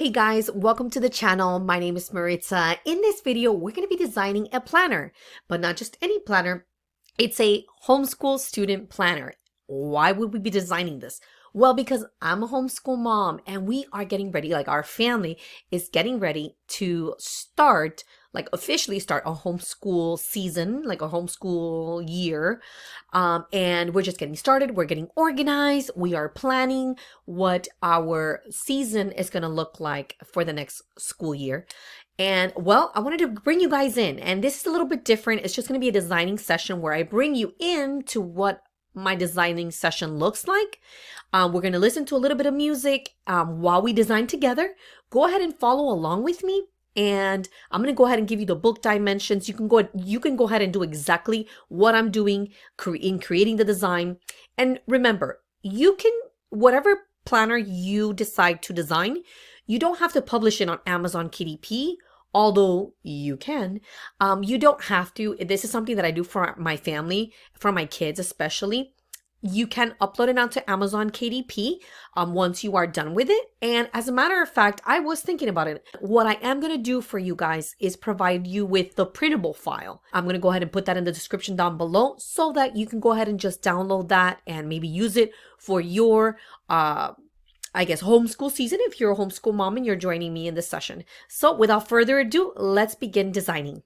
Hey guys, welcome to the channel. My name is Maritza. In this video, we're going to be designing a planner, but not just any planner. It's a homeschool student planner. Why would we be designing this? Well, because I'm a homeschool mom and we are getting ready, like our family is getting ready to start, like officially start a homeschool season, like a homeschool year. And we're just getting started. We're getting organized. We are planning what our season is going to look like for the next school year. And well, I wanted to bring you guys in, and this is a little bit different. It's just going to be a designing session where I bring you into what my designing session looks like. We're going to listen to a little bit of music while we design together. Go ahead and follow along with me. And I'm going to go ahead and give you the book dimensions. You can go ahead and do exactly what I'm doing in creating the design. And remember, you can, whatever planner you decide to design, you don't have to publish it on Amazon KDP, although you can. You don't have to. This is something that I do for my family, for my kids especially. You can upload it onto Amazon KDP once you are done with it. And as a matter of fact, I was thinking about it. What I am going to do for you guys is provide you with the printable file. I'm going to go ahead and put that in the description down below so that you can go ahead and just download that and maybe use it for your, homeschool season if you're a homeschool mom and you're joining me in this session. So without further ado, let's begin designing.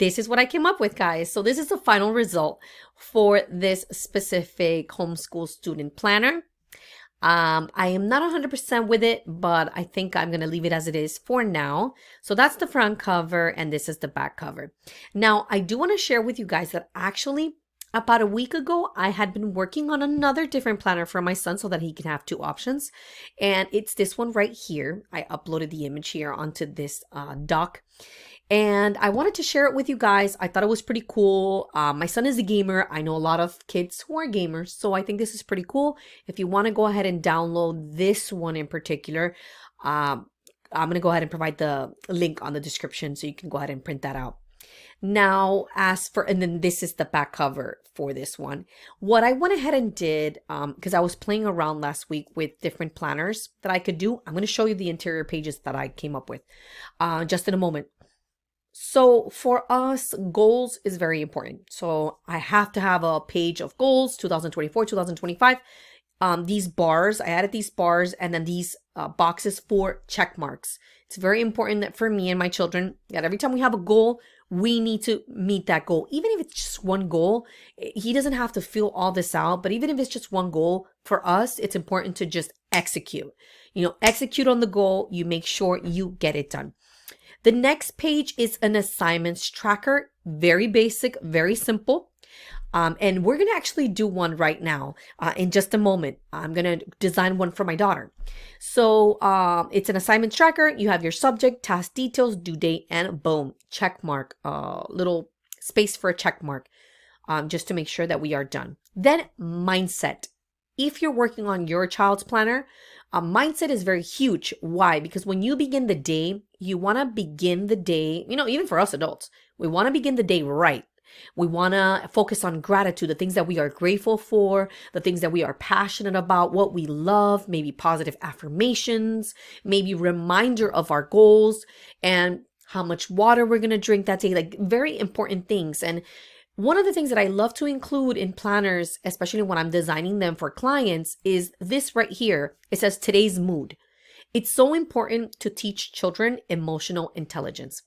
this is what I came up with, guys. So this is the final result for this specific homeschool student planner. I am not 100% with it, but I think I'm going to leave it as it is for now. So that's the front cover and this is the back cover. Now, I do want to share with you guys that actually about a week ago, I had been working on another different planner for my son so that he can have two options. And it's this one right here. I uploaded the image here onto this doc. And I wanted to share it with you guys. I thought it was pretty cool. My son is a gamer. I know a lot of kids who are gamers, so I think this is pretty cool. If you want to go ahead and download this one in particular, I'm going to go ahead and provide the link on the description so you can go ahead and print that out. Now, and then this is the back cover for this one. What I went ahead and did, because I was playing around last week with different planners that I could do, I'm going to show you the interior pages that I came up with just in a moment. So for us, goals is very important. So I have to have a page of goals, 2024, 2025. These bars, I added these bars and then these boxes for check marks. It's very important that for me and my children that every time we have a goal, we need to meet that goal. Even if it's just one goal, he doesn't have to fill all this out, but even if it's just one goal, for us, it's important to just execute. Execute on the goal, you make sure you get it done. The next page is an assignments tracker, very basic, very simple. And we're going to actually do one right now in just a moment. I'm going to design one for my daughter. So it's an assignments tracker. You have your subject, task details, due date, and boom, check mark, little space for a check mark just to make sure that we are done. Then mindset. If you're working on your child's planner, mindset is very huge. Why? Because when you begin the day, you want to begin the day, even for us adults, we want to begin the day right. We want to focus on gratitude, the things that we are grateful for, the things that we are passionate about, what we love, maybe positive affirmations, maybe reminder of our goals and how much water we're going to drink that day, like very important things. And one of the things that I love to include in planners, especially when I'm designing them for clients, is this right here. It says today's mood. It's so important to teach children emotional intelligence.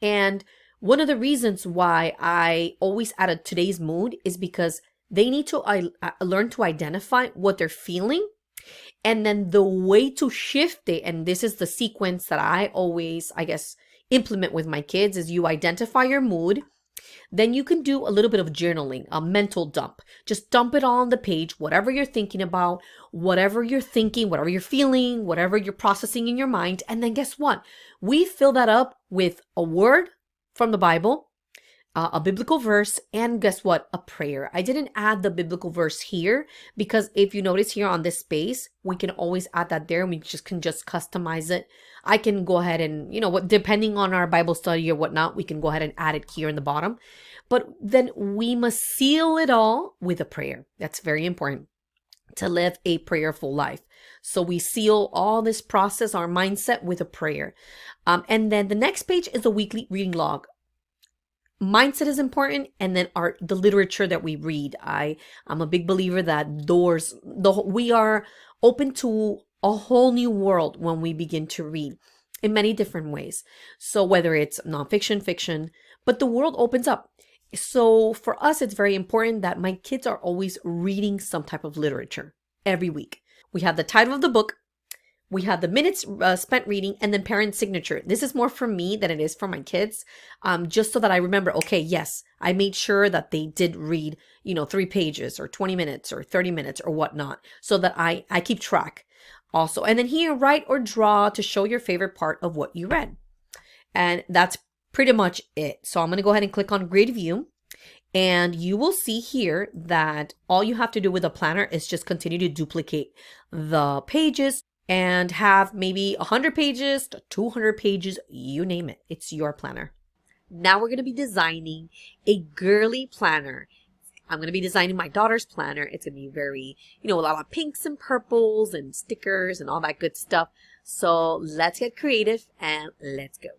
And one of the reasons why I always add a today's mood is because they need to learn to identify what they're feeling. And then the way to shift it, and this is the sequence that I always, implement with my kids, is you identify your mood. Then you can do a little bit of journaling, a mental dump. Just dump it all on the page, whatever you're thinking about, whatever you're thinking, whatever you're feeling, whatever you're processing in your mind. And then guess what? We fill that up with a word from the Bible, a biblical verse, and guess what? A prayer. I didn't add the biblical verse here because if you notice here on this space, we can always add that there and we can just customize it. I can go ahead and, depending on our Bible study or whatnot, we can go ahead and add it here in the bottom. But then we must seal it all with a prayer. That's very important to live a prayerful life. So we seal all this process, our mindset, with a prayer. And then the next page is a weekly reading log. Mindset is important, and then the literature that we read. I'm a big believer that we are open to a whole new world when we begin to read in many different ways. So whether it's nonfiction, fiction, but the world opens up. So for us, it's very important that my kids are always reading some type of literature every week. We have the title of the book, we have the minutes spent reading, and then parent signature. This is more for me than it is for my kids, just so that I remember, okay, yes, I made sure that they did read, 3 pages or 20 minutes or 30 minutes or whatnot, so that I keep track also. And then here, write or draw to show your favorite part of what you read. And that's pretty much it. So I'm going to go ahead and click on Grid View. And you will see here that all you have to do with a planner is just continue to duplicate the pages and have maybe 100 pages to 200 pages, you name it. It's your planner. Now we're going to be designing a girly planner. I'm going to be designing my daughter's planner. It's going to be very, a lot of pinks and purples and stickers and all that good stuff. So let's get creative and let's go.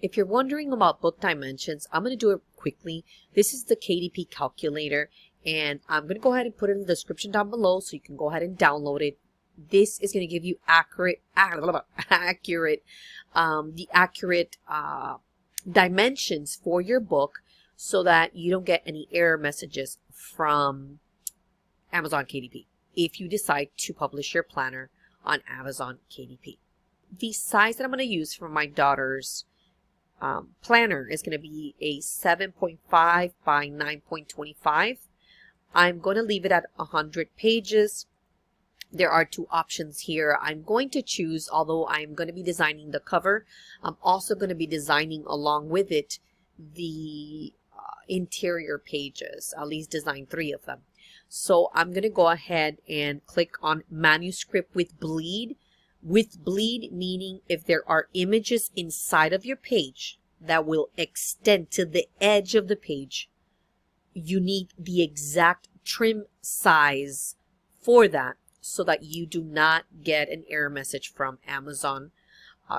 If you're wondering about book dimensions, I'm going to do it quickly. This is the KDP calculator, and I'm going to go ahead and put it in the description down below so you can go ahead and download it. This is going to give you accurate dimensions for your book so that you don't get any error messages from Amazon KDP if you decide to publish your planner on Amazon KDP. The size that I'm going to use for my daughter's planner is going to be a 7.5 by 9.25. I'm going to leave it at 100 pages. There are two options here. I'm going to choose, although I'm going to be designing the cover, I'm also going to be designing along with it the interior pages. I'll at least design 3 of them. So I'm going to go ahead and click on manuscript with bleed. With bleed meaning if there are images inside of your page that will extend to the edge of the page, you need the exact trim size for that so that you do not get an error message from Amazon.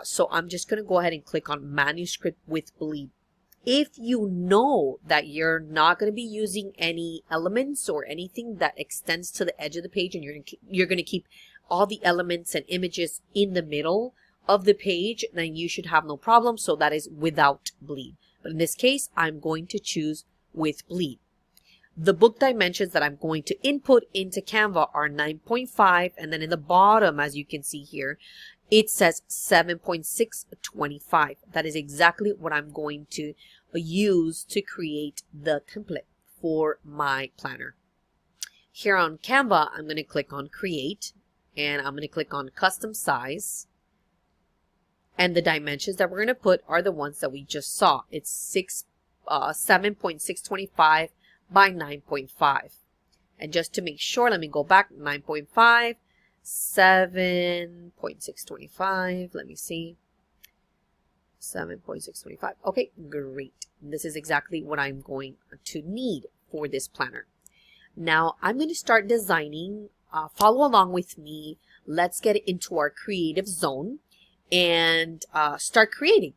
So I'm just going to go ahead and click on manuscript with bleed. If you know that you're not going to be using any elements or anything that extends to the edge of the page, and you're going to keep all the elements and images in the middle of the page, then you should have no problem. So that is without bleed. But in this case, I'm going to choose with bleed. The book dimensions that I'm going to input into Canva are 9.5, and then in the bottom, as you can see here, it says 7.625. That is exactly what I'm going to use to create the template for my planner. Here on Canva, I'm going to click on Create, and I'm going to click on Custom Size. And the dimensions that we're going to put are the ones that we just saw. It's 7.625 by 9.5. And just to make sure, let me go back, 9.5, 7.625, let me see, 7.625. Okay, great. This is exactly what I'm going to need for this planner. Now I'm going to start designing. Follow along with me. Let's get into our creative zone and start creating.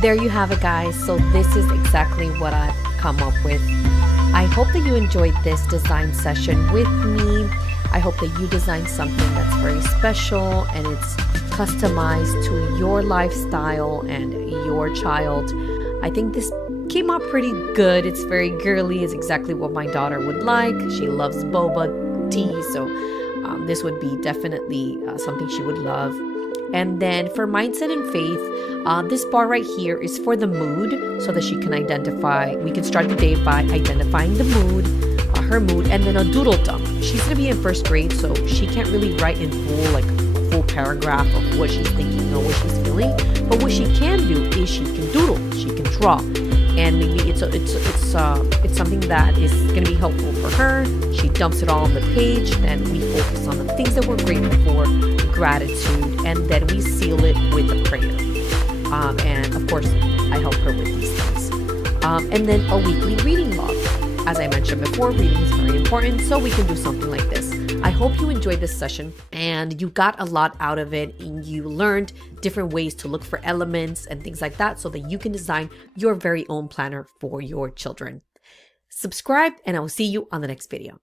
there you have it, guys. So this is exactly what I've come up with. I hope that you enjoyed this design session with me. I hope that you designed something that's very special and it's customized to your lifestyle and your child. I think this came out pretty good. It's very girly. It's exactly what my daughter would like. She loves boba tea, so this would be definitely something she would love. And then for mindset and faith, this bar right here is for the mood, so that she can identify. We can start the day by identifying the mood, her mood, and then a doodle dump. She's gonna be in first grade, so she can't really write in full paragraph of what she's thinking or what she's feeling. But what she can do is she can doodle, she can draw, and maybe it's something that is gonna be helpful for her. She dumps it all on the page, then we focus on the things that we're grateful for, gratitude, and then we seal it with a prayer. And of course, I help her with these things. And then a weekly reading log. As I mentioned before, reading is very important, so we can do something like this. I hope you enjoyed this session and you got a lot out of it, and you learned different ways to look for elements and things like that so that you can design your very own planner for your children. Subscribe, and I will see you on the next video.